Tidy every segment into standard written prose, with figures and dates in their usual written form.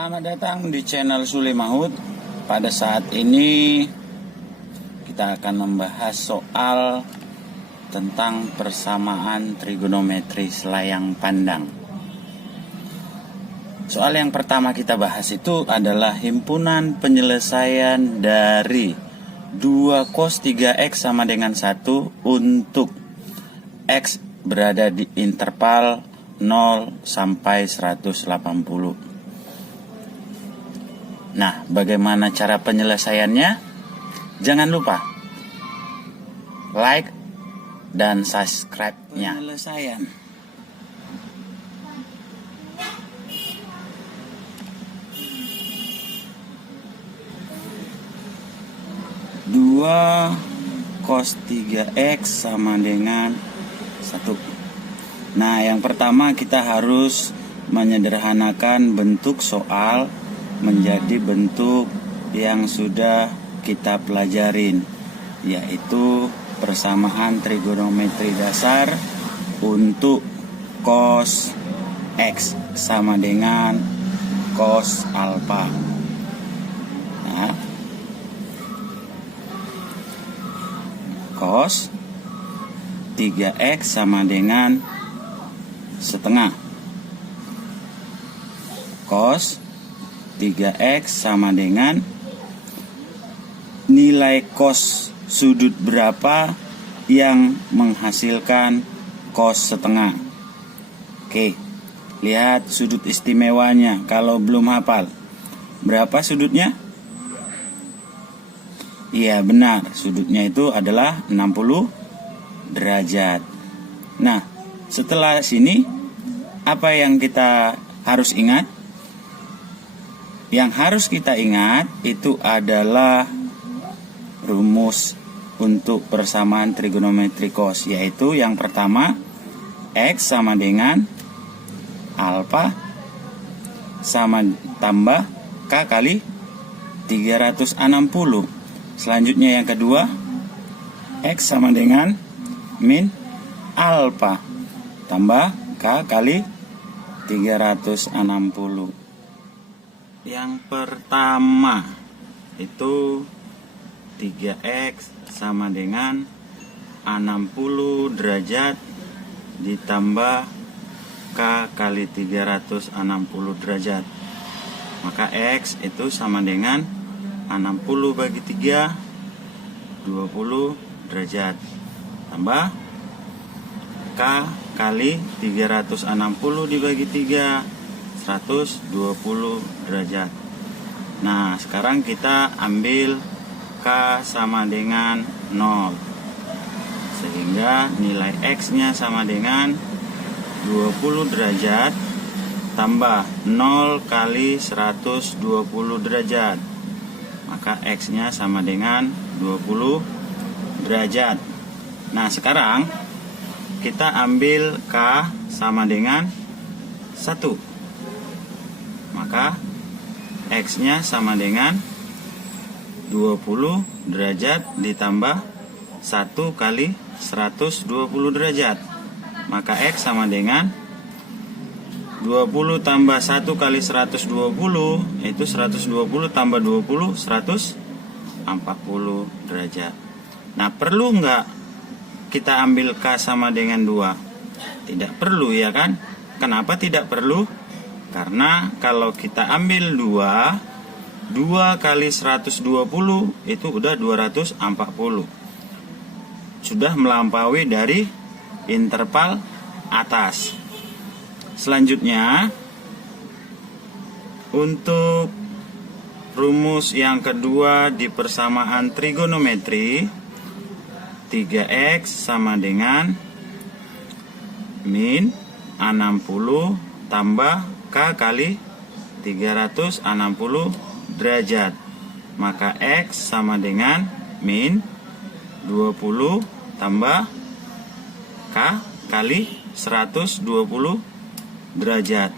Selamat datang di channel Sule Mahut. Pada saat ini kita akan membahas soal tentang persamaan trigonometri selayang pandang. Soal yang pertama kita bahas itu adalah himpunan penyelesaian dari 2 cos 3x sama dengan 1 untuk x berada di interval 0 sampai 180. Nah, bagaimana cara penyelesaiannya? Jangan lupa like dan subscribe-nya. Penyelesaian. Dua cos 3x sama dengan 1. Nah, yang pertama kita harus menyederhanakan bentuk soal menjadi bentuk yang sudah kita pelajarin, yaitu persamaan trigonometri dasar untuk cos x sama dengan cos alfa. Nah, cos 3x sama dengan setengah. Cos 3x sama dengan nilai cos sudut berapa yang menghasilkan cos setengah. Oke, lihat sudut istimewanya kalau belum hafal. Berapa sudutnya? Iya benar, sudutnya itu adalah 60 derajat. Nah, setelah sini apa yang kita harus ingat? Yang harus kita ingat itu adalah rumus untuk persamaan trigonometri cos, yaitu yang pertama x sama dengan alfa sama tambah k kali 360. Selanjutnya yang kedua x sama dengan min alfa tambah k kali 360. Yang pertama itu 3x sama dengan 60 derajat ditambah k kali 360 derajat. Maka x itu sama dengan 60 bagi 3 20 derajat tambah k kali 360 dibagi 3 120 derajat. Nah, sekarang kita ambil k sama dengan 0, sehingga nilai x-nya sama dengan 20 derajat tambah 0 kali 120 derajat. Maka x-nya sama dengan 20 derajat. Nah, sekarang kita ambil k sama dengan 1. Maka x-nya sama dengan 20 derajat ditambah 1 kali 120 derajat. Maka x sama dengan 20 tambah 1 kali 120, itu 120 tambah 20, 140 derajat. Nah, perlu nggak kita ambil k sama dengan 2? Tidak perlu, ya kan? Kenapa tidak perlu? Karena kalau kita ambil 2 kali 120 itu udah 240. Sudah melampaui dari interval atas. Selanjutnya, untuk rumus yang kedua di persamaan trigonometri, 3x sama dengan min 60 tambah k kali 360 derajat. Maka x sama dengan min 20 tambah k kali 120 derajat.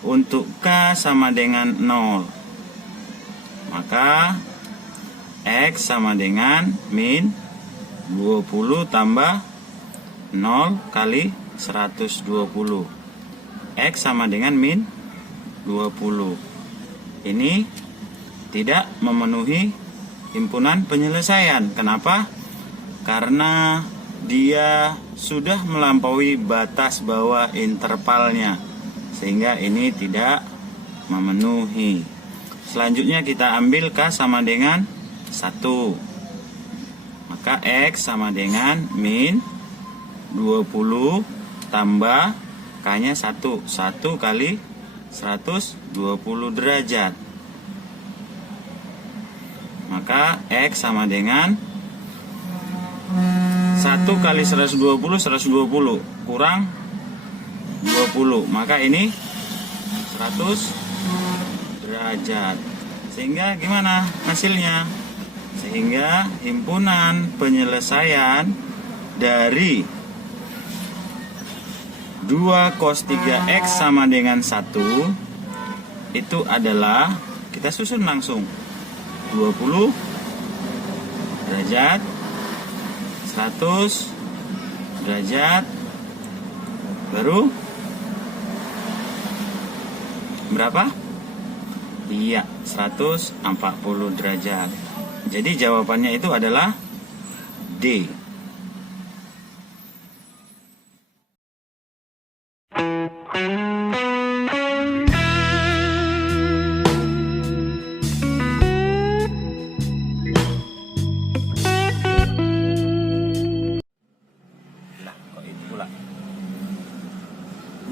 Untuk k sama dengan 0, maka x sama dengan min 20 tambah 0 kali 120. X sama dengan min 20. Ini tidak memenuhi himpunan penyelesaian. Kenapa? Karena dia sudah melampaui batas bawah intervalnya, sehingga ini tidak memenuhi. Selanjutnya kita ambil K sama dengan 1. Maka X sama dengan min 20 tambah K-nya 1. 1 kali 120 derajat. Maka X sama dengan 1 kali 120 kurang 20. Maka ini 100 derajat. Sehingga gimana hasilnya? Sehingga himpunan penyelesaian dari 2 cos 3x sama dengan 1 itu adalah, kita susun langsung, 20 derajat, 100 derajat, baru berapa? Iya, 140 derajat. Jadi jawabannya itu adalah D.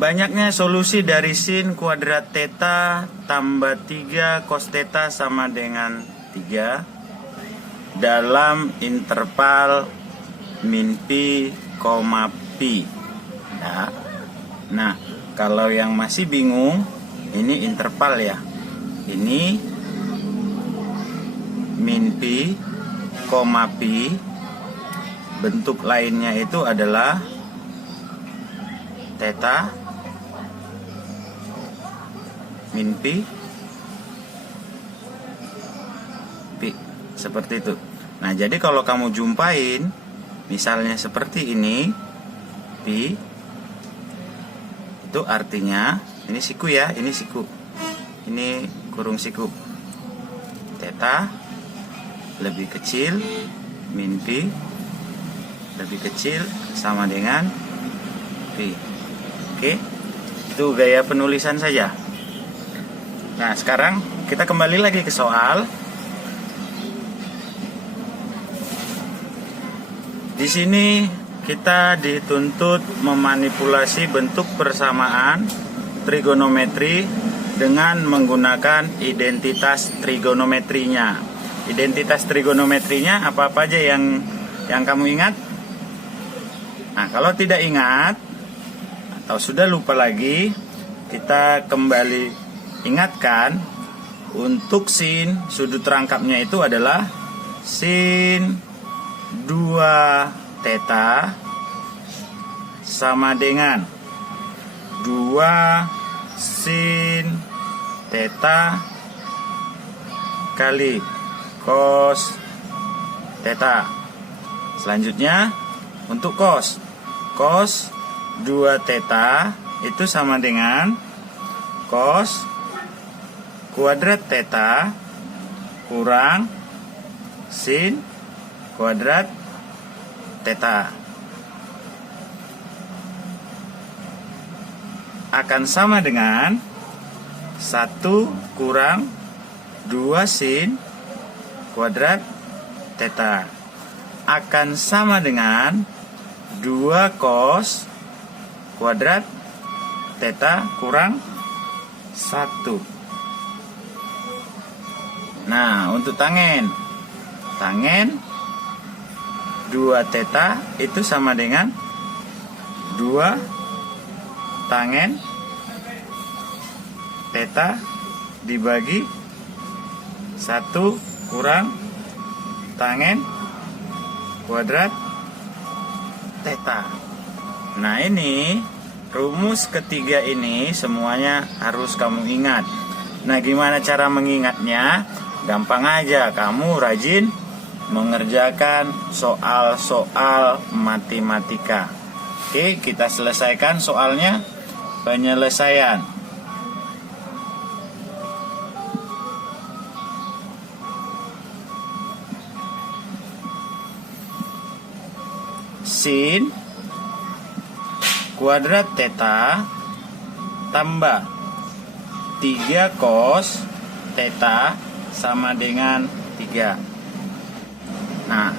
Banyaknya solusi dari sin kuadrat theta tambah 3 cos theta sama dengan 3 dalam interval min pi, pi. Nah, kalau yang masih bingung, ini interval ya. Ini min pi, pi. Bentuk lainnya itu adalah theta min pi, seperti itu. Nah, jadi kalau kamu jumpain misalnya seperti ini, pi itu artinya ini siku ya, ini siku, ini kurung siku. Theta lebih kecil min pi lebih kecil sama dengan pi. Oke, itu gaya penulisan saja. Nah, sekarang kita kembali lagi ke soal. Di sini kita dituntut memanipulasi bentuk persamaan trigonometri dengan menggunakan identitas trigonometrinya. Identitas trigonometrinya apa-apa aja yang kamu ingat? Nah, kalau tidak ingat atau sudah lupa lagi, kita kembali ingatkan, untuk sin sudut rangkapnya itu adalah sin 2 theta sama dengan 2 sin theta kali cos theta. Selanjutnya untuk cos 2 theta itu sama dengan cos kuadrat theta kurang sin kuadrat theta akan sama dengan 1 kurang 2 sin kuadrat theta akan sama dengan 2 cos kuadrat theta kurang 1. Nah, untuk tangen 2 theta itu sama dengan 2 tangen theta dibagi 1 kurang tangen kuadrat theta. Nah, ini rumus ketiga ini semuanya harus kamu ingat. Nah, gimana cara mengingatnya? Gampang aja, kamu rajin mengerjakan soal-soal matematika. Oke, kita selesaikan soalnya. Penyelesaian. sin kuadrat theta tambah 3 cos theta sama dengan 3. Nah,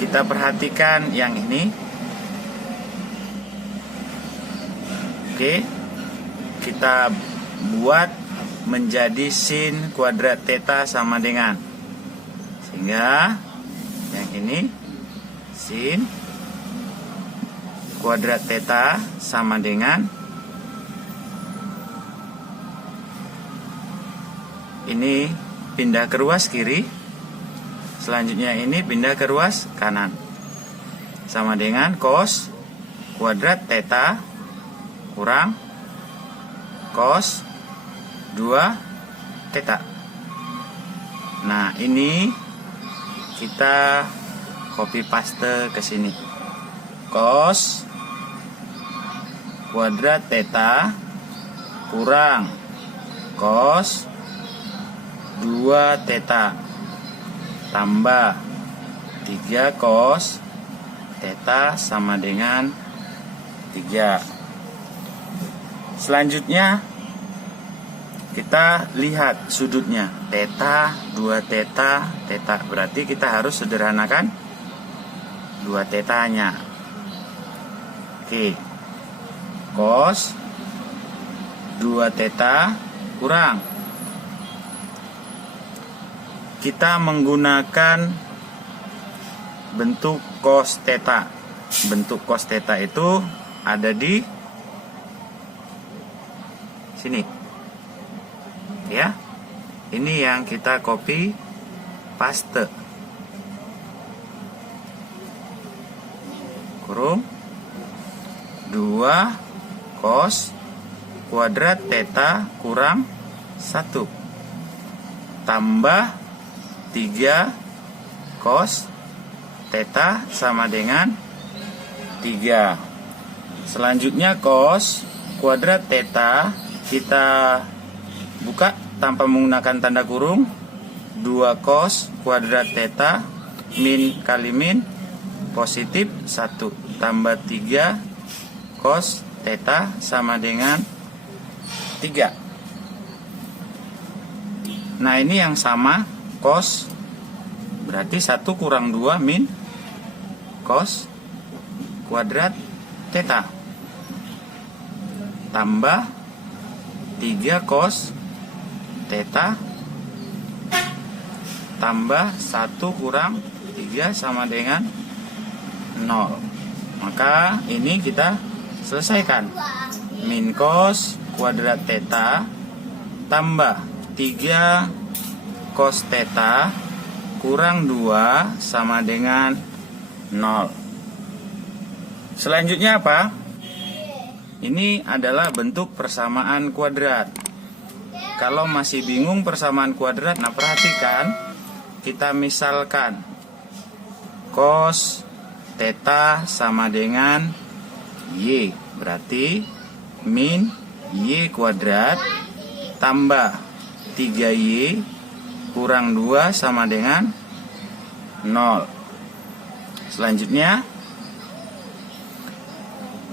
kita perhatikan yang ini. Oke, kita buat menjadi sin kuadrat theta sama dengan, sehingga yang ini sin kuadrat theta sama dengan ini pindah ke ruas kiri, selanjutnya ini pindah ke ruas kanan, sama dengan cos kuadrat theta kurang cos 2 theta. Nah, ini kita copy paste ke sini. Cos kuadrat theta kurang cos 2 theta tambah 3 cos theta sama dengan 3. Selanjutnya kita lihat sudutnya, theta 2 theta theta, berarti kita harus sederhanakan 2 tetanya. Oke, cos 2 theta kurang, kita menggunakan bentuk cos theta. Bentuk cos theta itu ada di sini ya. Ini yang kita copy paste, kurung 2 cos kuadrat theta kurang 1 tambah 3 cos theta sama dengan 3. Selanjutnya cos kuadrat theta kita buka tanpa menggunakan tanda kurung. 2 cos kuadrat theta min kali min positif 1 tambah 3 cos theta sama dengan 3. Nah, ini yang sama cos, berarti 1 kurang 2 min cos kuadrat theta tambah 3 cos theta tambah 1 kurang 3 sama dengan 0. Maka ini kita selesaikan. Min cos kuadrat theta tambah 3 cos theta kurang 2 sama dengan 0. Selanjutnya apa? Ini adalah bentuk persamaan kuadrat. Kalau masih bingung persamaan kuadrat, nah perhatikan, kita misalkan cos theta sama dengan y, berarti min y kuadrat tambah 3y kurang 2 sama dengan 0. Selanjutnya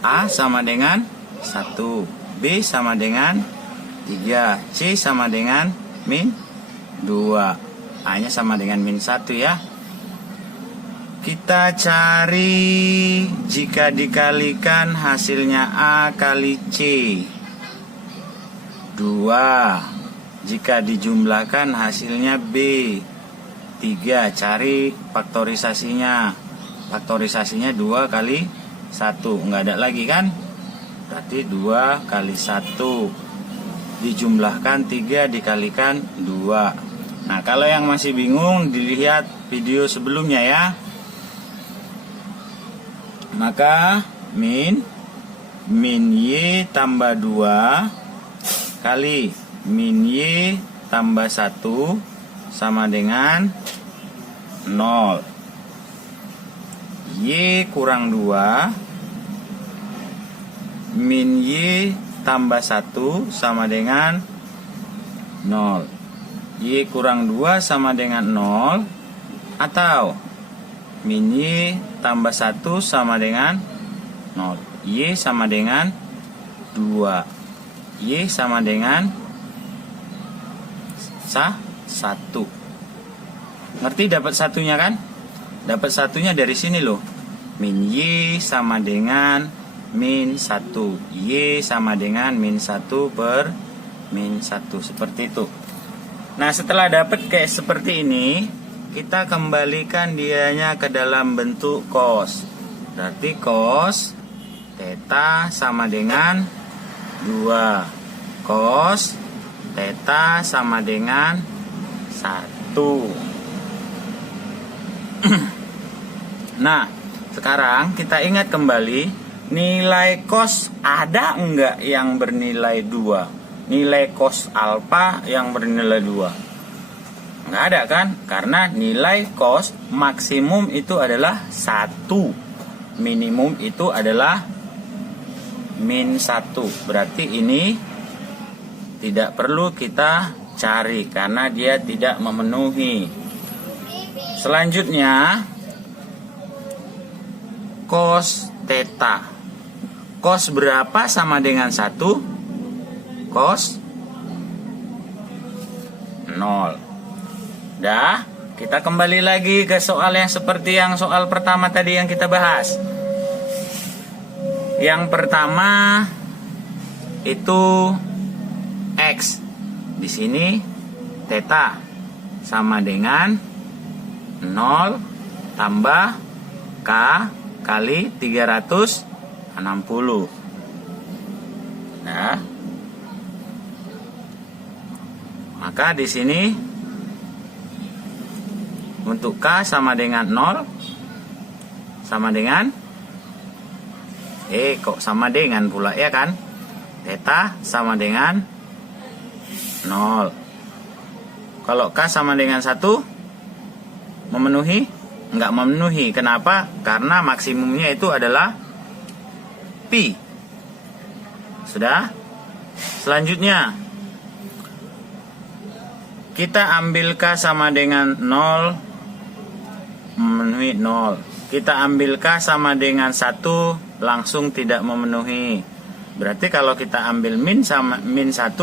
A sama dengan 1, B sama dengan 3, C sama dengan min 2, A nya sama dengan min 1 ya. Kita cari jika dikalikan hasilnya A kali C 2, jika dijumlahkan hasilnya B 3. Cari faktorisasinya. Faktorisasinya 2 kali 1, nggak ada lagi kan? Berarti 2 kali 1 dijumlahkan 3 dikalikan 2. Nah, kalau yang masih bingung dilihat video sebelumnya ya. Maka min y tambah 2 kali min y tambah 1 sama dengan 0. Y kurang 2 min y tambah 1 sama dengan 0. Y kurang 2 sama dengan 0, atau min Y tambah 1 sama dengan 0. Y sama dengan 2. Y sama dengan 1. Ngerti dapat satunya kan? Dapat satunya dari sini loh. Min Y sama dengan min 1. Y sama dengan min 1 per min 1. Seperti itu. Nah, setelah dapat kayak seperti ini, kita kembalikan dianya ke dalam bentuk cos. Berarti cos theta sama dengan 2. Cos theta sama dengan 1. Nah, sekarang kita ingat kembali, nilai cos ada enggak yang bernilai 2? Nilai cos alfa yang bernilai 2? Enggak ada kan? Karena nilai cos maksimum itu adalah 1. Minimum itu adalah min 1. Berarti ini tidak perlu kita cari karena dia tidak memenuhi. Selanjutnya cos theta. Cos berapa sama dengan 1? Cos 0. Dah, kita kembali lagi ke soal yang seperti yang soal pertama tadi yang kita bahas. Yang pertama itu X. Di sini theta sama dengan 0 tambah K kali 360. Nah, maka di sini untuk K sama dengan 0 sama dengan kok sama dengan pula ya kan? Theta sama dengan 0. Kalau K sama dengan 1 memenuhi? Enggak memenuhi. Kenapa? Karena maksimumnya itu adalah pi. Sudah? Selanjutnya kita ambil K sama dengan 0, memenuhi 0. Kita ambil K sama dengan 1, langsung tidak memenuhi. Berarti kalau kita ambil min sama min 1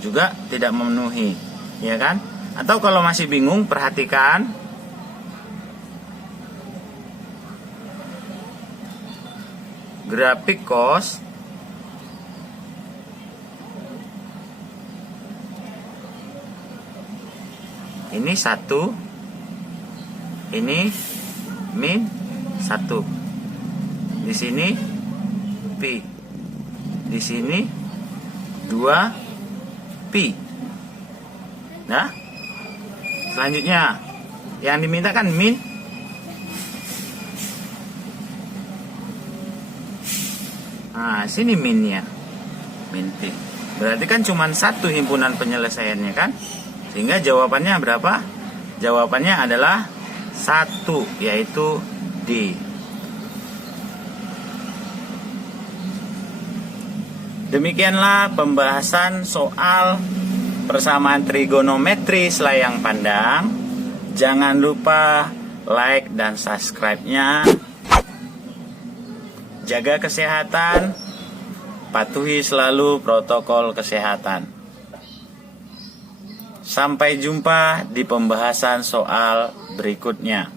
juga tidak memenuhi, ya kan? Atau kalau masih bingung, perhatikan grafik cos ini 1, ini min 1. Di sini pi. Di sini 2 pi. Nah, selanjutnya yang diminta kan min. Nah, sini minnya. Min pi. Berarti kan cuma satu himpunan penyelesaiannya kan? Sehingga jawabannya berapa? Jawabannya adalah 1, yaitu D. Demikianlah pembahasan soal persamaan trigonometri selayang pandang. Jangan lupa like dan subscribe-nya. Jaga kesehatan, patuhi selalu protokol kesehatan. Sampai jumpa di pembahasan soal berikutnya.